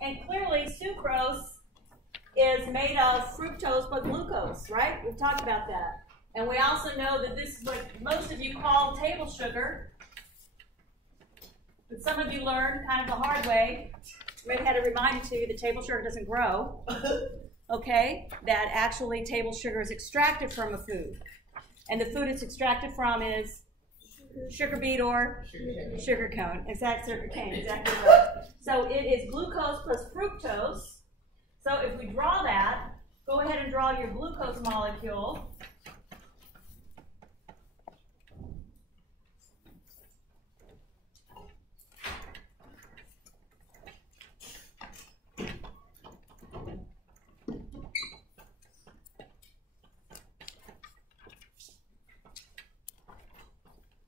And clearly, sucrose is made of fructose but glucose, right? We've talked about that. And we also know that this is what most of you call table sugar. But some of you learned kind of the hard way. Red had to remind you that table sugar doesn't grow. Okay? That actually table sugar is extracted from a food. And the food it's extracted from is sugar beet or sugar cone. Exactly, sugar cane, exactly right. So it is glucose plus fructose. So if we draw that, go ahead and draw your glucose molecule.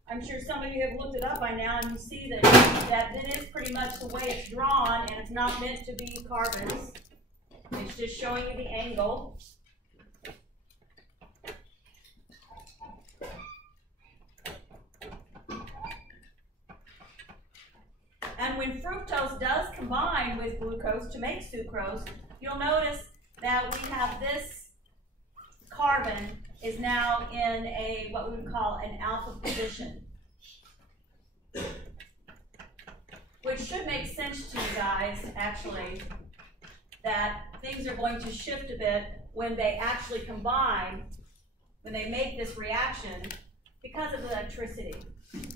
I'm sure some of you have looked it up by now and you see that it is pretty much the way it's drawn, and it's not meant to be carbons. It's just showing you the angle. And when fructose does combine with glucose to make sucrose, you'll notice that we have this carbon is now in a what we would call an alpha position, which should make sense to you guys, actually, that things are going to shift a bit when they actually combine, when they make this reaction because of electricity.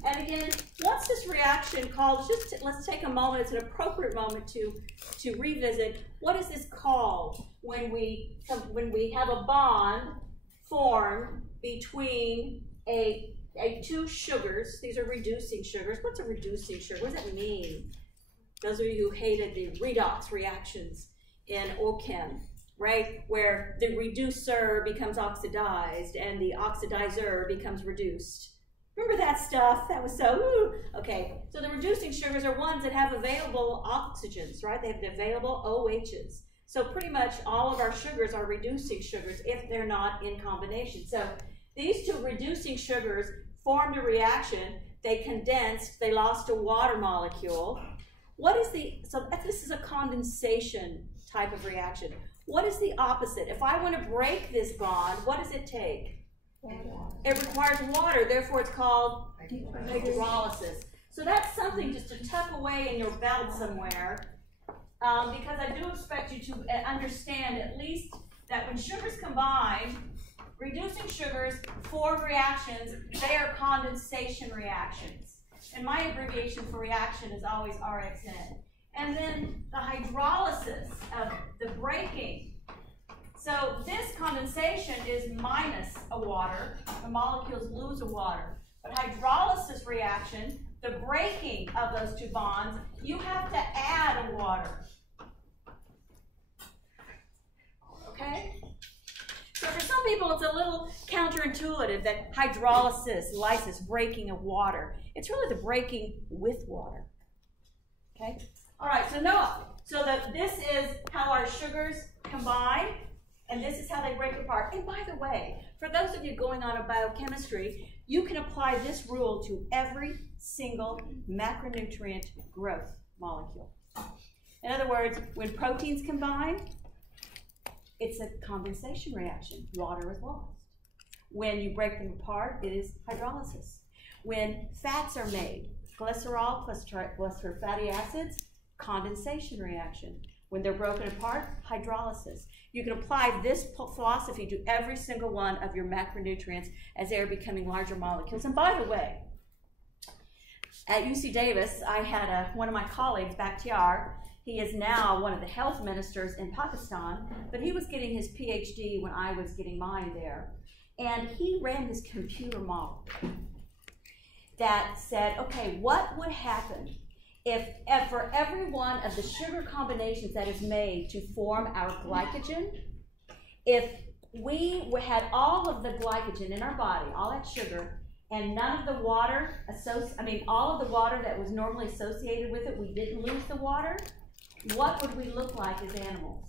And again, what's this reaction called? Let's take a moment. It's an appropriate moment to revisit. What is this called when we have a bond formed between two sugars? These are reducing sugars. What's a reducing sugar? What does that mean? Those of you who hated the redox reactions in OChem, right? Where the reducer becomes oxidized and the oxidizer becomes reduced. Remember that stuff? That was so, okay. So the reducing sugars are ones that have available oxygens, right? They have the available OHs. So pretty much all of our sugars are reducing sugars if they're not in combination. So these two reducing sugars formed a reaction. They condensed. They lost a water molecule. So this is a condensation type of reaction. What is the opposite? If I want to break this bond, what does it take? It requires water. Therefore, it's called hydrolysis. So that's something just to tuck away in your belt somewhere. Because I do expect you to understand at least that when sugars combine, reducing sugars form reactions. They are condensation reactions. And my abbreviation for reaction is always RXN. And then the hydrolysis of the breaking. So this condensation is minus a water. The molecules lose a water. But hydrolysis reaction, the breaking of those two bonds, you have to add a water. Okay? So for some people, it's a little counterintuitive that hydrolysis, lysis, breaking of water. It's really the breaking with water. Okay? All right, so Noah, this is how our sugars combine, and this is how they break apart. And by the way, for those of you going on a biochemistry, you can apply this rule to every single macronutrient growth molecule. In other words, when proteins combine, it's a condensation reaction. Water is lost. When you break them apart, it is hydrolysis. When fats are made, cholesterol plus fatty acids, condensation reaction. When they're broken apart, hydrolysis. You can apply this philosophy to every single one of your macronutrients as they are becoming larger molecules. And by the way, at UC Davis, I had one of my colleagues, Bakhtiar. He is now one of the health ministers in Pakistan, but he was getting his PhD when I was getting mine there. And he ran this computer model that said, okay, what would happen if for every one of the sugar combinations that is made to form our glycogen, if we had all of the glycogen in our body, all that sugar, and none of the water, all of the water that was normally associated with it, we didn't lose the water, what would we look like as animals?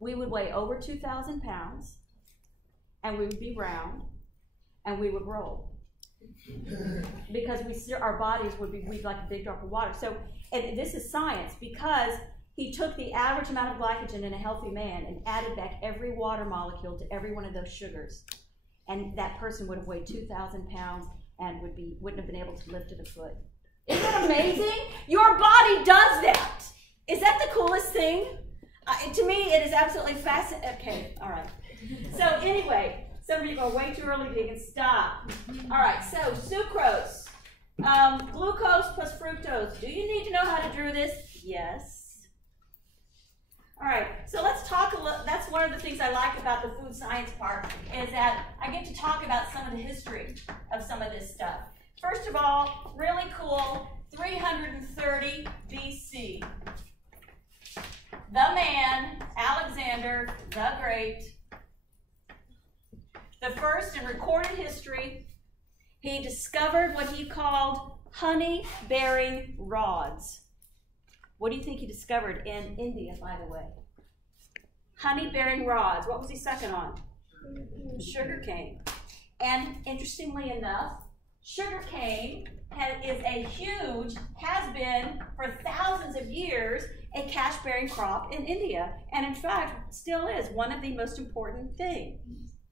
We would weigh over 2,000 pounds, and we would be round, and we would roll. because our bodies would be weak like a big drop of water. So, and this is science, because he took the average amount of glycogen in a healthy man and added back every water molecule to every one of those sugars. And that person would have weighed 2,000 pounds and wouldn't have been able to lift it a foot. Isn't that amazing? Your body does that. Is that the coolest thing? To me, it is absolutely fascinating. Okay, all right. So anyway, some of you go way too early, you can stop. All right, so sucrose, glucose plus fructose. Do you need to know how to do this? Yes. All right, so let's talk a little. That's one of the things I like about the food science part, is that I get to talk about some of the history of some of this stuff. First of all, really cool, 330 BC. The man, Alexander the Great, the first in recorded history, he discovered what he called honey-bearing rods. What do you think he discovered in India, by the way? Honey-bearing rods. What was he second on? Sugar cane. And interestingly enough, sugar cane has been for thousands of years, a cash-bearing crop in India. And in fact, still is one of the most important things.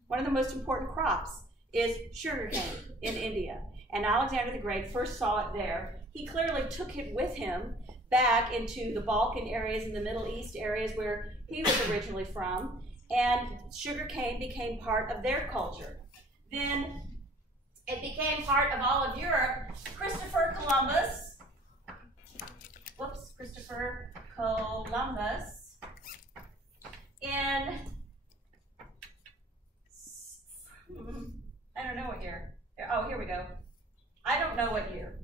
One of the most important crops is sugar cane in India. And Alexander the Great first saw it there. He clearly took it with him back into the Balkan areas and the Middle East areas where he was originally from, and sugar cane became part of their culture. Then it became part of all of Europe. Christopher Columbus, in, I don't know what year. Oh, here we go. I don't know what year.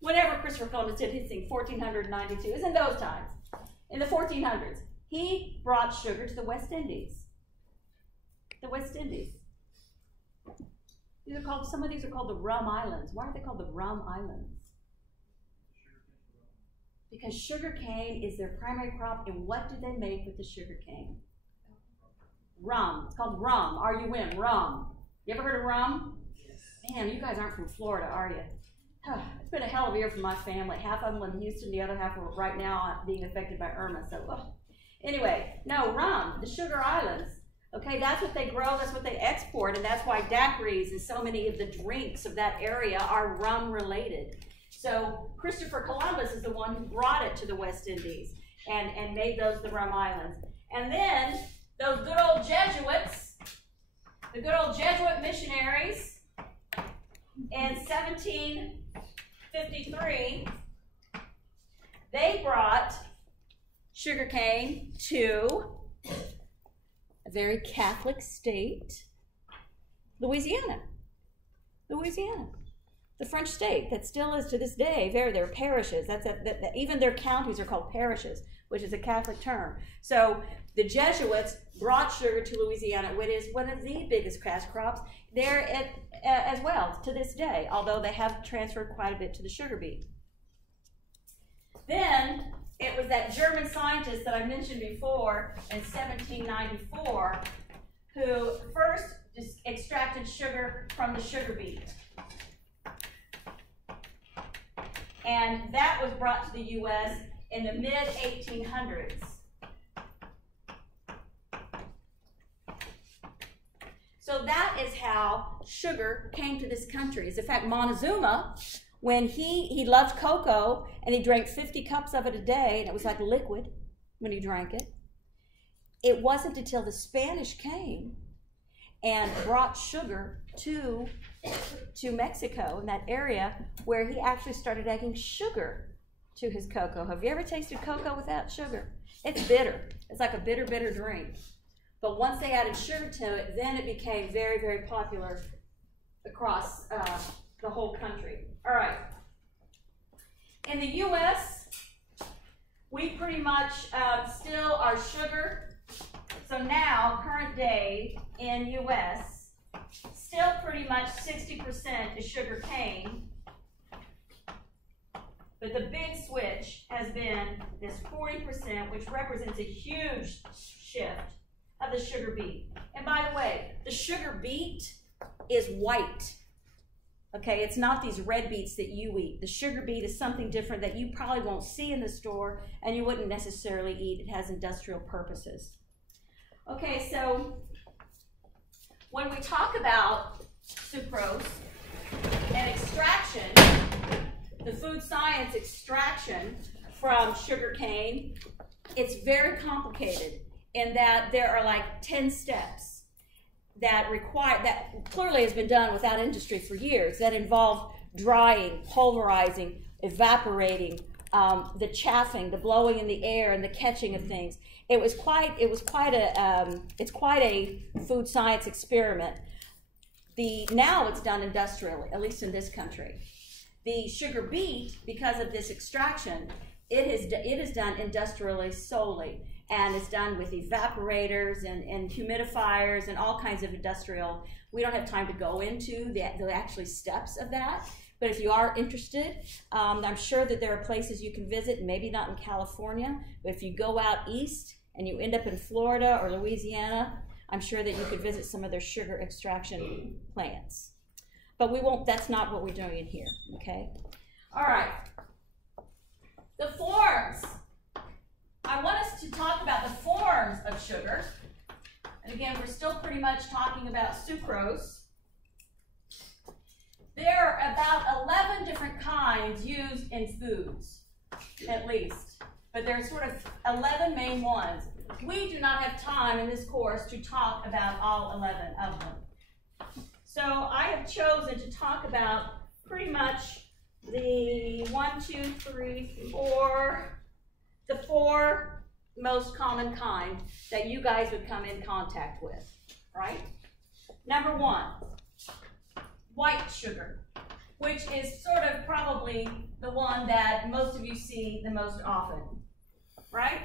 Whenever Christopher Columbus did his thing, 1492, it was in those times. In the 1400s, he brought sugar to the West Indies. The West Indies. Some of these are called the Rum Islands. Why are they called the Rum Islands? Because sugar cane is their primary crop, and what do they make with the sugar cane? Rum. It's called rum, R-U-M, rum. You ever heard of rum? Yes. Man, you guys aren't from Florida, are you? It's been a hell of a year for my family. Half of them live in Houston, the other half are right now being affected by Irma. So, anyway, no, rum, the sugar islands. Okay, that's what they grow, that's what they export, and that's why daiquiris and so many of the drinks of that area are rum related. So Christopher Columbus is the one who brought it to the West Indies and made those the Rum Islands. And then those good old Jesuits, the good old Jesuit missionaries, in 1753, they brought sugarcane to a very Catholic state, Louisiana. The French state that still is to this day. There are parishes. Even their counties are called parishes, which is a Catholic term. So the Jesuits brought sugar to Louisiana, which is one of the biggest cash crops there as well to this day, although they have transferred quite a bit to the sugar beet. Then it was that German scientist that I mentioned before in 1794 who first extracted sugar from the sugar beet. And that was brought to the U.S. in the mid-1800s. So that is how sugar came to this country. In fact, Montezuma, when he loved cocoa and he drank 50 cups of it a day, and it was like liquid when he drank it, it wasn't until the Spanish came and brought sugar to Mexico, in that area, where he actually started adding sugar to his cocoa. Have you ever tasted cocoa without sugar? It's bitter. It's like a bitter, bitter drink. But once they added sugar to it, then it became very, very popular across the whole country. All right. In the U.S., we pretty much still are sugar. So now, current day in U.S., still pretty much 60% is sugar cane. But the big switch has been this 40%, which represents a huge shift of the sugar beet. And by the way, the sugar beet is white. Okay, it's not these red beets that you eat. The sugar beet is something different that you probably won't see in the store and you wouldn't necessarily eat. It has industrial purposes. Okay, so when we talk about sucrose and extraction, the food science extraction from sugar cane, it's very complicated in that there are like 10 steps that clearly has been done without industry for years, that involve drying, pulverizing, evaporating, the chaffing, the blowing in the air, and the catching of things. It's quite a food science experiment. Now it's done industrially, at least in this country. The sugar beet, because of this extraction, it is done industrially solely. And it's done with evaporators and humidifiers and all kinds of industrial. We don't have time to go into the actual steps of that. But if you are interested, I'm sure that there are places you can visit, maybe not in California, but if you go out east and you end up in Florida or Louisiana, I'm sure that you could visit some of their sugar extraction plants. But we won't, that's not what we're doing in here, okay? All right. The forms. I want us to talk about the forms of sugar. And again, we're still pretty much talking about sucrose. There are about 11 different kinds used in foods, at least. But there are sort of 11 main ones. We do not have time in this course to talk about all 11 of them. So I have chosen to talk about pretty much the 4 most common kind that you guys would come in contact with, right? Number 1, white sugar, which is sort of probably the one that most of you see the most often, right?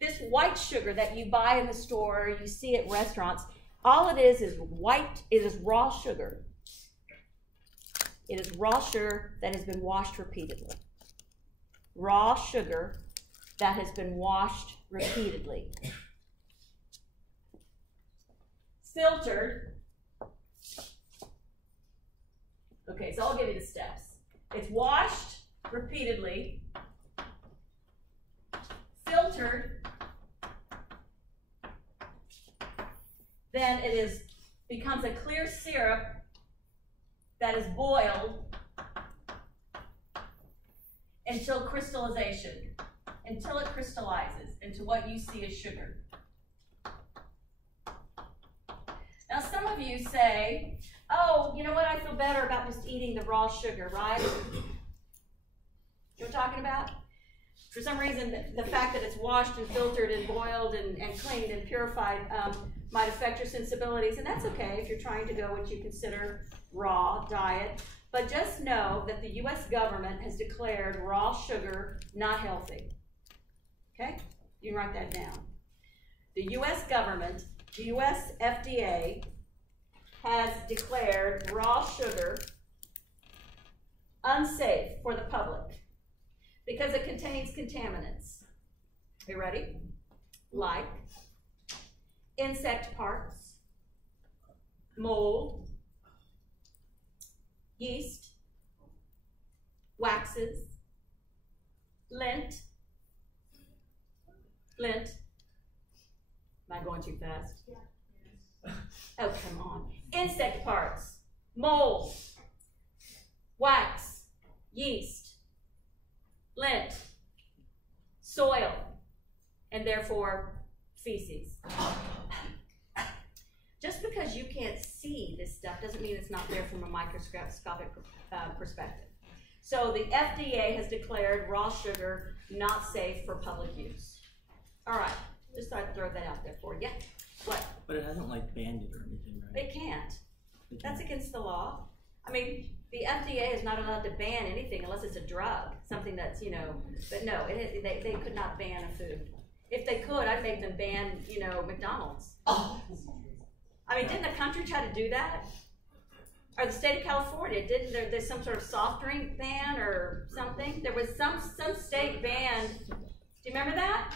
This white sugar that you buy in the store, you see at restaurants, all it is white, it is raw sugar. It is raw sugar that has been washed repeatedly. Raw sugar that has been washed repeatedly. Filtered. Okay, so I'll give you the steps. It's washed repeatedly, filtered, then it becomes a clear syrup that is boiled until crystallization, until it crystallizes into what you see as sugar. Now some of you say, oh, you know what, I feel better about just eating the raw sugar, right? You know what I'm talking about? For some reason, the fact that it's washed and filtered and boiled and cleaned and purified might affect your sensibilities, and that's okay if you're trying to go what you consider raw diet. But just know that the U.S. government has declared raw sugar not healthy. Okay? You can write that down. The U.S. government, the U.S. FDA, has declared raw sugar unsafe for the public because it contains contaminants. Are you ready? Like insect parts, mold, yeast, waxes, lint. Am I going too fast? Yeah. Oh, come on. Insect parts, mold, wax, yeast, lint, soil, and therefore feces. Just because you can't see this stuff doesn't mean it's not there from a microscopic perspective. So the FDA has declared raw sugar not safe for public use. All right, just thought I'd throw that out there for you. What? But it hasn't like banned it or anything, right? They can't. That's against the law. I mean, the FDA is not allowed to ban anything unless it's a drug, something that's, you know, but no, they could not ban a food. If they could, I'd make them ban, you know, McDonald's. Oh. I mean, didn't the country try to do that? Or the state of California, didn't there's some sort of soft drink ban or something? There was some state banned. Do you remember that?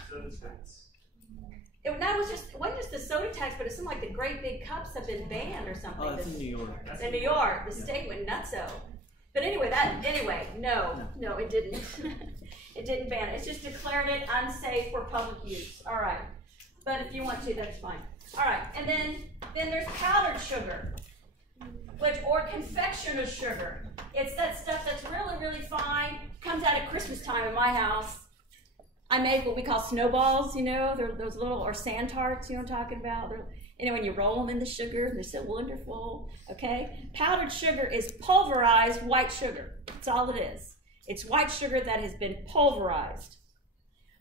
It wasn't just the soda tax, but it seemed like the great big cups have been banned or something. Oh, it's in New York. In New York, the state went nutso. But anyway, no, it didn't. It didn't ban it. It's just declared it unsafe for public use. All right. But if you want to, that's fine. All right. And then there's powdered sugar, or confectioner sugar. It's that stuff that's really, really fine. Comes out at Christmas time in my house. I made what we call snowballs, they're those little, or sand tarts, you know what I'm talking about? When you roll them in the sugar, they're so wonderful, okay? Powdered sugar is pulverized white sugar. That's all it is. It's white sugar that has been pulverized.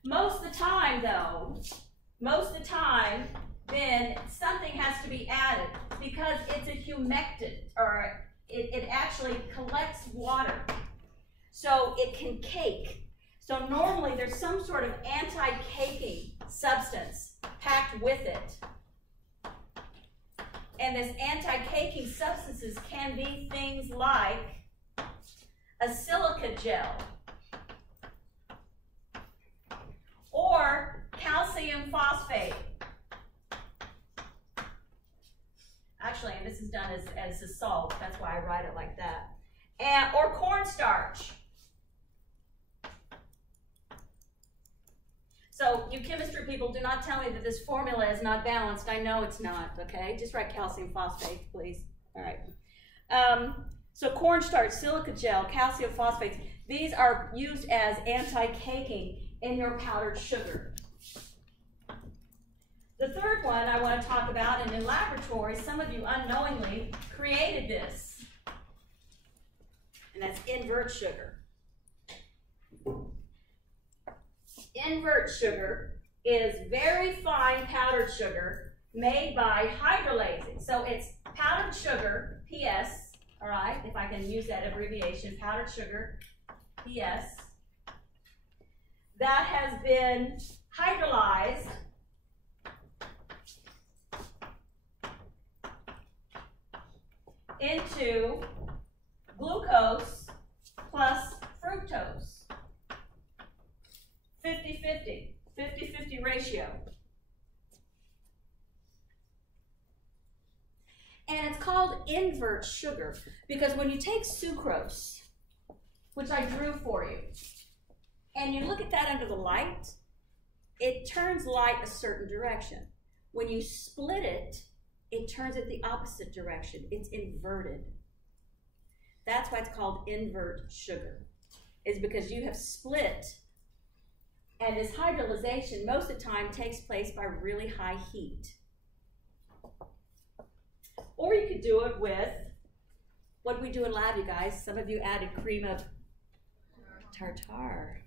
Most of the time, then something has to be added because it's a humectant, or it actually collects water, so it can cake. So normally there's some sort of anti-caking substance packed with it. And this anti-caking substances can be things like a silica gel or calcium phosphate. Actually, and this is done as a salt, that's why I write it like that. Or cornstarch. So you chemistry people, do not tell me that this formula is not balanced. I know it's not, okay? Just write calcium phosphate, please. All right. So cornstarch, silica gel, calcium phosphates, these are used as anti-caking in your powdered sugar. The third one I want to talk about, and in laboratory, some of you unknowingly created this, and that's invert sugar. Invert sugar is very fine powdered sugar made by hydrolyzing. So it's powdered sugar, PS, all right, if I can use that abbreviation, powdered sugar, PS, that has been hydrolyzed into glucose plus fructose. 50-50, 50-50 ratio. And it's called invert sugar because when you take sucrose, which I drew for you, and you look at that under the light, it turns light a certain direction. When you split it, it turns it the opposite direction. It's inverted. That's why it's called invert sugar, is because you have split. And this hydrolyzation, most of the time, takes place by really high heat. Or you could do it with, what did we do in lab, you guys? Some of you added cream of tartar.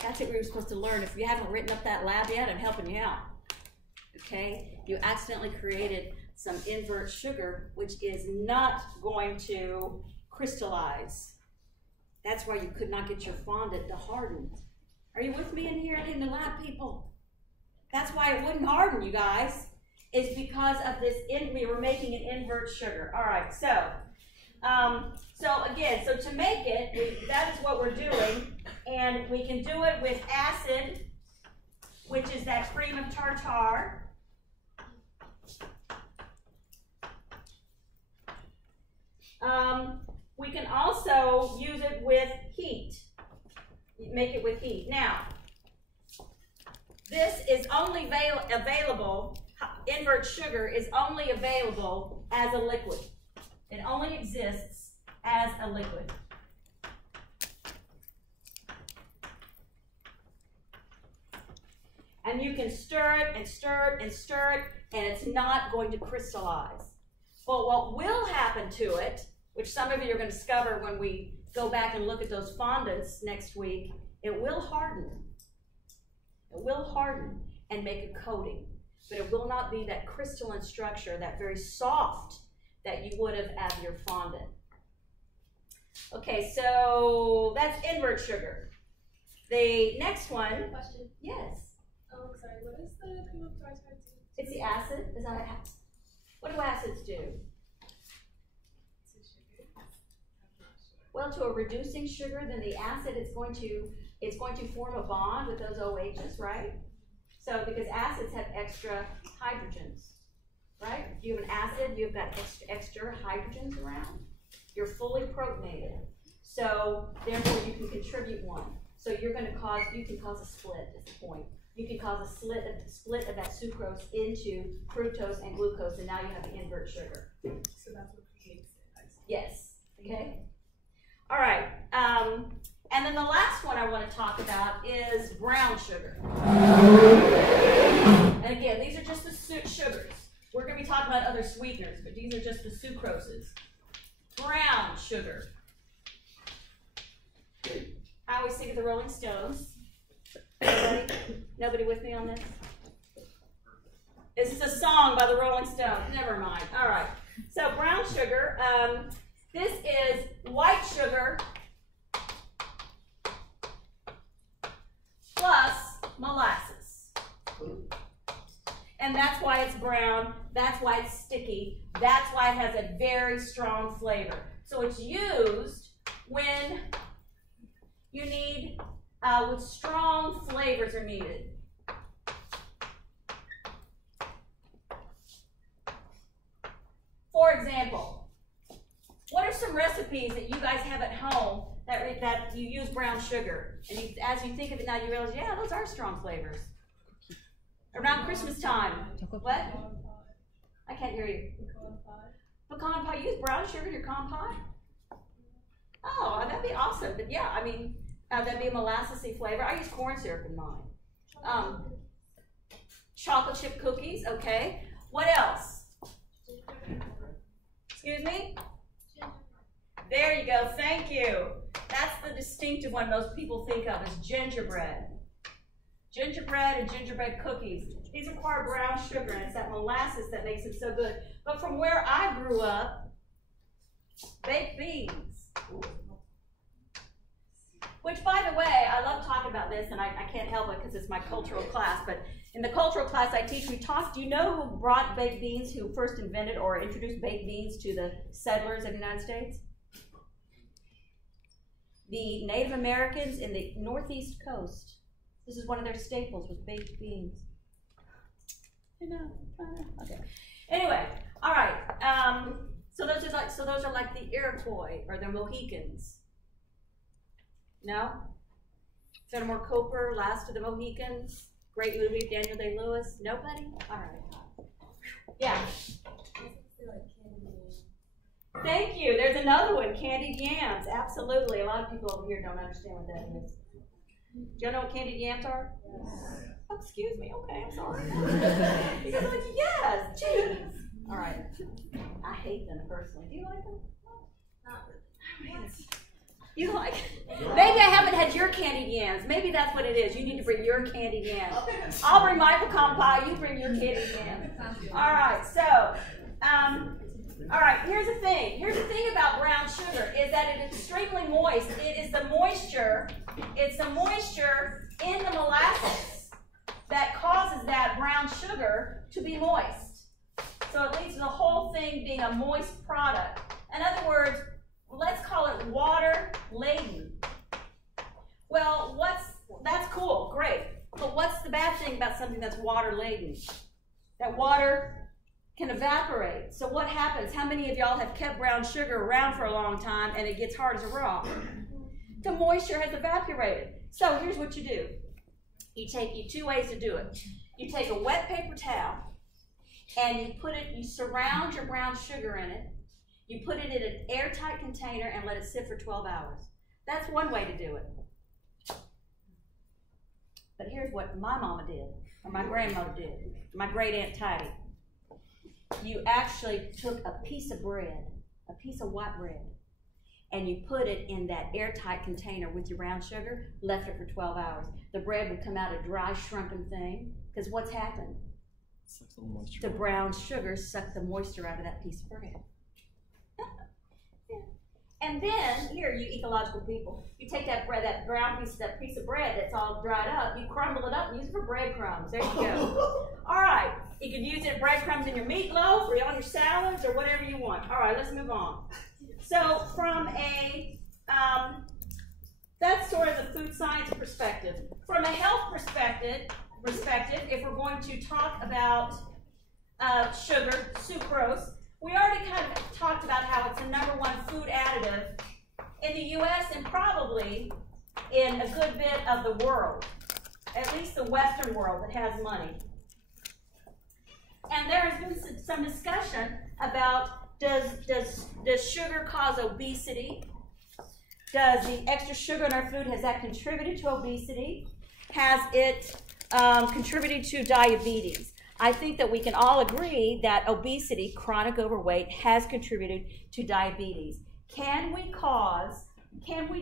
That's what we were supposed to learn. If you haven't written up that lab yet, I'm helping you out. Okay? You accidentally created some invert sugar, which is not going to crystallize. That's why you could not get your fondant to harden. Are you with me in here in the lab, people? That's why it wouldn't harden, you guys. It's because of this, we were making an invert sugar. All right, so again, to make it, that is what we're doing. And we can do it with acid, which is that cream of tartar. We can also use it with heat. Make it with heat. Now, this is only available, invert sugar is only available as a liquid. It only exists as a liquid. And you can stir it and stir it and stir it, and it's not going to crystallize. But what will happen to it, which some of you are going to discover when we go back and look at those fondants next week, it will harden. It will harden and make a coating, but it will not be that crystalline structure, that very soft that you would have at your fondant. Okay, so that's invert sugar. The next one. Question. Yes. Oh, sorry. What is the cream of tartar do? It's the acid. Is that what do acids do? Well, to a reducing sugar, then the acid is going to form a bond with those OHs, right? So because acids have extra hydrogens, right? If you have an acid, you've got extra hydrogens around. You're fully protonated. So therefore you can contribute one. So you can cause a split is the point. You can cause a split of that sucrose into fructose and glucose, and now you have the invert sugar. So that's what creates it. Yes. Okay. All right. And then the last one I want to talk about is brown sugar. And again, these are just the sugars. We're going to be talking about other sweeteners, but these are just the sucroses. Brown sugar. I always think of the Rolling Stones. Nobody with me on this? This is a song by the Rolling Stones. Never mind. All right. So brown sugar. This is white sugar plus molasses. And that's why it's brown. That's why it's sticky. That's why it has a very strong flavor. So it's used when you need, when strong flavors are needed. For example, what are some recipes that you guys have at home that you use brown sugar? And as you think of it now, you realize, yeah, those are strong flavors. Around Christmas time. What? I can't hear you. Pecan pie. You use brown sugar in your pecan pie? Oh, that'd be awesome. But yeah, I mean, that'd be a molassesy flavor. I use corn syrup in mine. Chocolate chip cookies. Okay. What else? Excuse me? There you go. Thank you. That's the distinctive one most people think of is gingerbread. Gingerbread and gingerbread cookies. These require brown sugar, and it's that molasses that makes them so good. But from where I grew up, baked beans. Which, by the way, I love talking about this, and I can't help it because it's my cultural class, but in the cultural class I teach, do you know who brought baked beans, who first invented or introduced baked beans to the settlers of the United States? The Native Americans in the northeast coast. This is one of their staples, was baked beans. You know, okay. Anyway, all right. So those are like the Iroquois or the Mohicans. No? Fenimore Cooper, Last of the Mohicans, great movie, Daniel Day-Lewis. Nobody? All right. Yeah. Thank you. There's another one, candied yams. Absolutely. A lot of people over here don't understand what that is. Do you know what candied yams are? Yes. Oh, excuse me. Okay, I'm sorry. You guys are like, yes, geez. All right. I hate them personally. Do you like them? Not really. You like it? Maybe I haven't had your candied yams. Maybe that's what it is. You need to bring your candied yams. I'll bring my pecan pie. You bring your candied yams. All right. So, all right. Here's the thing. Here's the thing about brown sugar is that it is extremely moist. It is the moisture. It's the moisture in the molasses that causes that brown sugar to be moist. So it leads to the whole thing being a moist product. In other words, let's call it water laden. Well, that's cool, great. But what's the bad thing about something that's water laden? That water can evaporate. So what happens? How many of y'all have kept brown sugar around for a long time and it gets hard as a rock? The moisture has evaporated. So here's what you do. You two ways to do it. You take a wet paper towel and you surround your brown sugar in it. You put it in an airtight container and let it sit for 12 hours. That's one way to do it. But here's what my mama did, or my grandmother did, my great Aunt Teddy. You actually took a piece of bread, a piece of white bread, and you put it in that airtight container with your brown sugar, left it for 12 hours. The bread would come out a dry, shrunken thing, because what's happened? The brown sugar sucked the moisture out of that piece of bread. And then, here, you ecological people, you take that bread, that piece of bread that's all dried up, you crumble it up and use it for breadcrumbs. There you go. All right. You can use it breadcrumbs in your meatloaf or on your salads or whatever you want. All right, let's move on. So from that's sort of the food science perspective. From a health perspective, perspective, if we're going to talk about sugar, sucrose, we already kind of talked about how it's the #1 food additive in the U.S. and probably in a good bit of the world, at least the Western world that has money. And there has been some discussion about does sugar cause obesity? Does the extra sugar in our food, has that contributed to obesity? Has it contributed to diabetes? I think that we can all agree that obesity, chronic overweight, has contributed to diabetes. Can we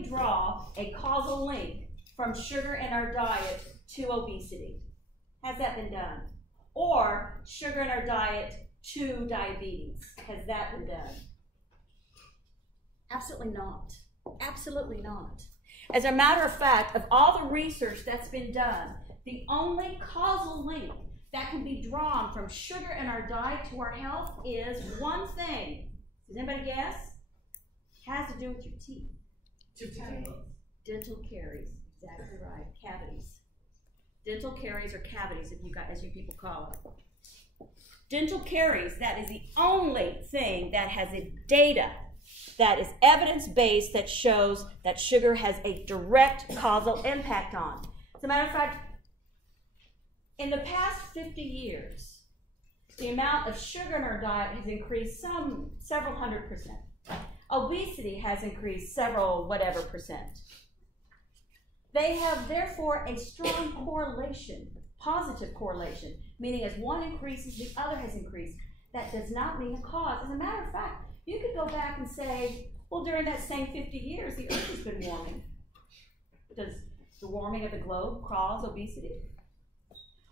draw a causal link from sugar in our diet to obesity? Has that been done? Or sugar in our diet to diabetes? Has that been done? Absolutely not. Absolutely not. As a matter of fact, of all the research that's been done, the only causal link that can be drawn from sugar in our diet to our health is one thing. Does anybody guess? It has to do with your teeth. Dental caries. Exactly right. Cavities. Dental caries or cavities, as you people call it. Dental caries, that is the only thing that has a data that is evidence-based that shows that sugar has a direct causal impact on. As a matter of fact, in the past 50 years, the amount of sugar in our diet has increased several hundred%. Obesity has increased several whatever percent. They have therefore a strong correlation, positive correlation, meaning as one increases, the other has increased. That does not mean a cause. As a matter of fact, you could go back and say, well, during that same 50 years, the Earth has been warming. Does the warming of the globe cause obesity?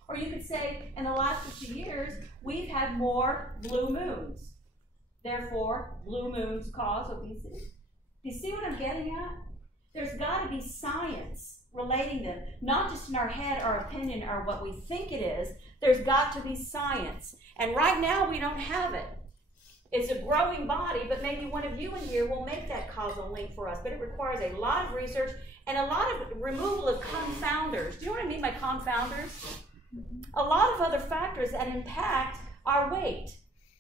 Or you could say, in the last 50 years, we've had more blue moons. Therefore, blue moons cause obesity. Do you see what I'm getting at? There's got to be science relating them, not just in our head, our opinion, or what we think it is. There's got to be science. And right now, we don't have it. It's a growing body, but maybe one of you in here will make that causal link for us. But it requires a lot of research and a lot of removal of confounders. Do you know what I mean by confounders? A lot of other factors that impact our weight,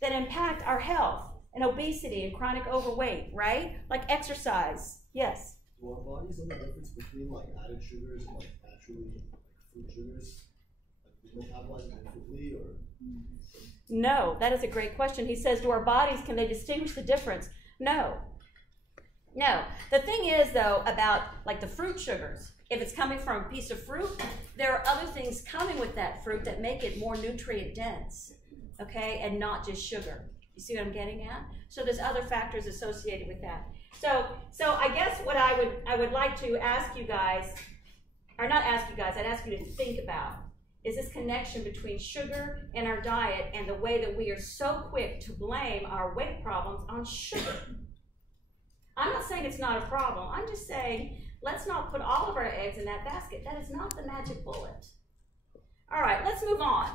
that impact our health, and obesity and chronic overweight, right? Like exercise. Yes? Do our bodies know the difference between like added sugars and like naturally like fruit sugars? Like, do they metabolize it differently or? No, that is a great question. He says, do our bodies, can they distinguish the difference? No. No. The thing is, though, about like the fruit sugars, if it's coming from a piece of fruit, there are other things coming with that fruit that make it more nutrient dense, okay, and not just sugar. You see what I'm getting at? So there's other factors associated with that. So I guess what I would like to ask you guys, or not ask you guys, I'd ask you to think about, is this connection between sugar and our diet and the way that we are so quick to blame our weight problems on sugar. I'm not saying it's not a problem. I'm just saying let's not put all of our eggs in that basket. That is not the magic bullet. All right, let's move on.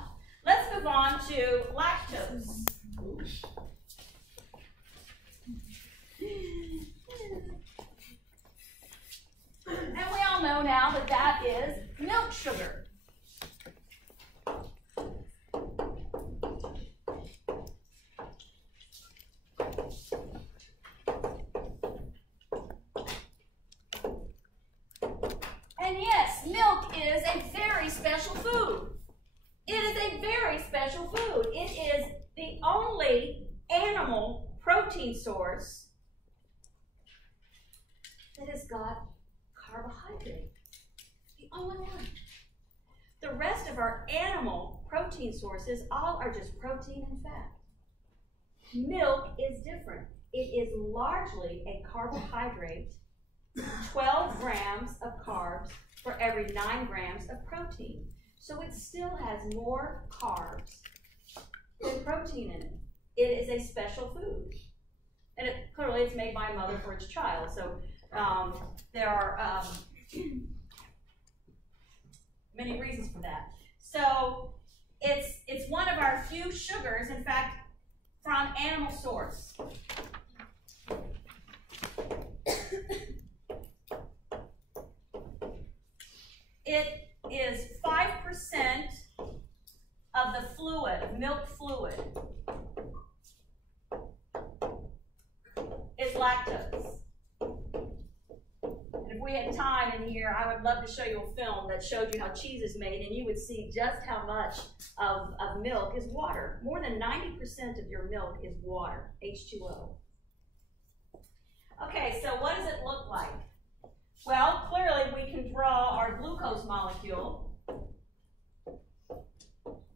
Let's move on to lactose. And we all know now that that is milk sugar. And yes, milk is a very special food. It is a very special food. It is the only animal protein source that has got carbohydrate. The only one. The rest of our animal protein sources all are just protein and fat. Milk is different. It is largely a carbohydrate, 12 grams of carbs for every 9 grams of protein. So it still has more carbs than protein in it. It is a special food. And clearly it's made by a mother for its child. So there are many reasons for that. So it's one of our few sugars, in fact, from animal source. It is 5% milk fluid is lactose. And if we had time in here, I would love to show you a film that showed you how cheese is made, and you would see just how much of milk is water. More than 90% of your milk is water, H2O. Okay, so what does it look like? Well, clearly we can draw our glucose molecule,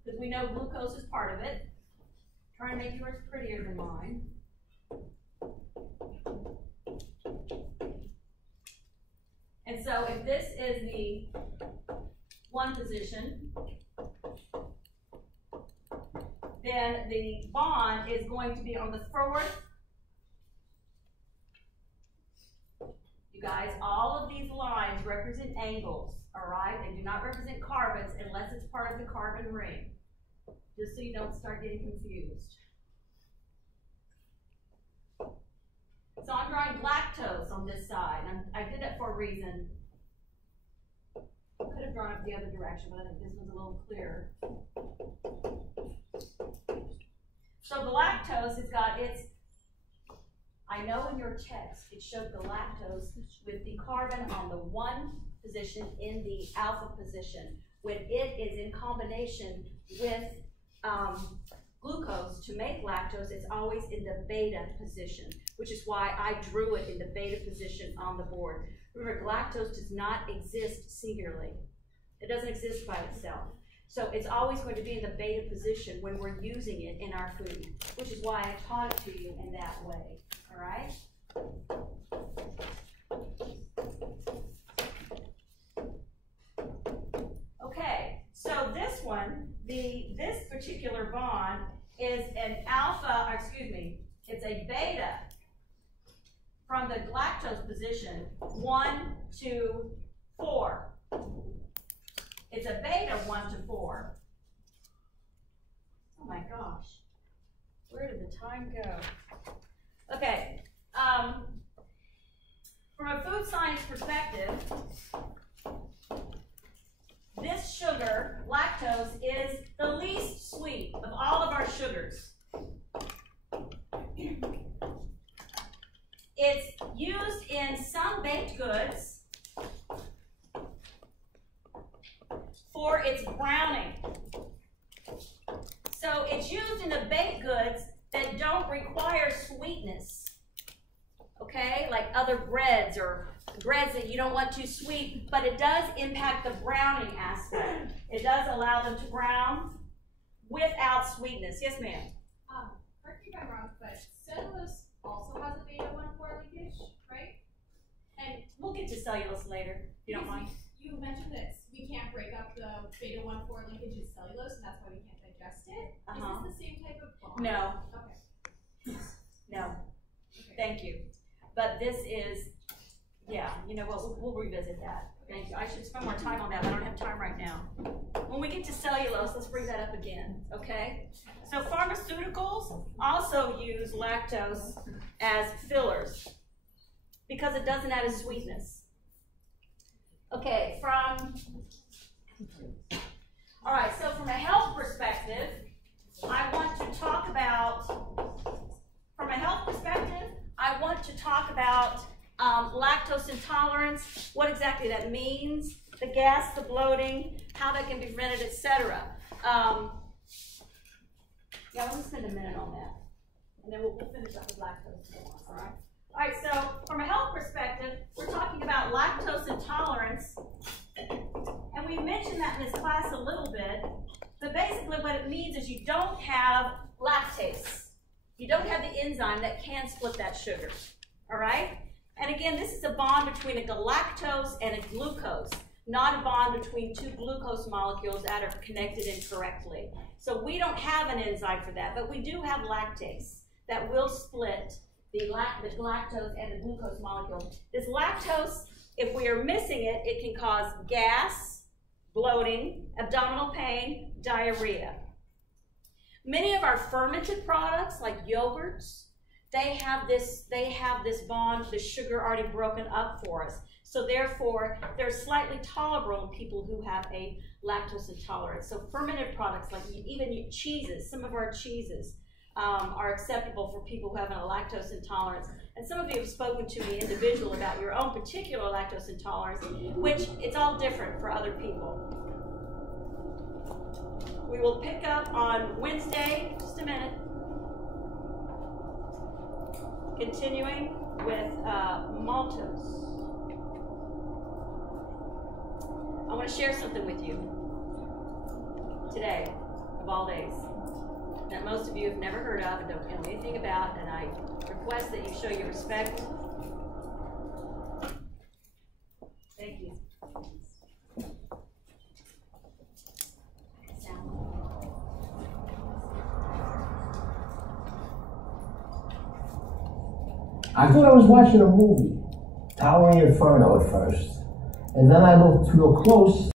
because we know glucose is part of it. Try to make yours prettier than mine. And so if this is the one position, then the bond is going to be on the fourth. You guys, all of these lines represent angles, all right? They do not represent carbons unless it's part of the carbon ring, just so you don't start getting confused. So I'm drawing lactose on this side, and I did that for a reason. I could have drawn it the other direction, but I think this one's a little clearer. So the lactose has got its, I know in your text it showed the lactose with the carbon on the one position in the alpha position. When it is in combination with glucose to make lactose, it's always in the beta position, which is why I drew it in the beta position on the board. Remember, lactose does not exist singularly. It doesn't exist by itself. So it's always going to be in the beta position when we're using it in our food, which is why I taught it to you in that way, all right? Okay, so this one, this particular bond is an alpha, it's a beta from the lactose position, 1 to 4. It's a beta 1 to 4. Oh my gosh, where did the time go? Okay, from a food science perspective, this sugar, lactose, is the least sweet of all of our sugars. It's used in some baked goods for its browning. So it's used in the baked goods that don't require sweetness, okay? Like other breads or breads that you don't want too sweet, but it does impact the browning aspect. It does allow them to brown without sweetness. Yes, ma'am? Correct me if I'm wrong, but cellulose also has a beta 1,4 linkage, right? And we'll get to cellulose later, if you don't mind. You mentioned that we can't break up the beta 1,4 linkage in cellulose, and that's why we can't digest it. Is this the same type of bond? No. Okay. No. Okay. Thank you. But this is, yeah, you know what, we'll revisit that. Thank you. I should spend more time on that, but I don't have time right now. When we get to cellulose, let's bring that up again, okay? So pharmaceuticals also use lactose as fillers because it doesn't add a sweetness. Okay, all right, so from a health perspective, I want to talk about, lactose intolerance, what exactly that means, the gas, the bloating, how that can be prevented, etc. Yeah, let me spend a minute on that, and then we'll finish up with lactose. All right. All right. So from a health perspective, we're talking about lactose intolerance, and we mentioned that in this class a little bit. But basically, what it means is you don't have lactase. You don't have the enzyme that can split that sugar. All right. And again, this is a bond between a galactose and a glucose, not a bond between two glucose molecules that are connected incorrectly. So we don't have an enzyme for that, but we do have lactase that will split the galactose and the glucose molecule. This lactose, if we are missing it, it can cause gas, bloating, abdominal pain, diarrhea. Many of our fermented products, like yogurts, they have this bond, the sugar already broken up for us. So therefore, they're slightly tolerable in people who have a lactose intolerance. So fermented products, like even cheeses, some of our cheeses are acceptable for people who have a lactose intolerance. And some of you have spoken to me individually about your own particular lactose intolerance, which it's all different for other people. We will pick up on Wednesday, just a minute, continuing with maltose. I want to share something with you today, of all days, that most of you have never heard of and don't know anything about, and I request that you show your respect. Thank you. I thought I was watching a movie, Towering Inferno at first, and then I looked real close.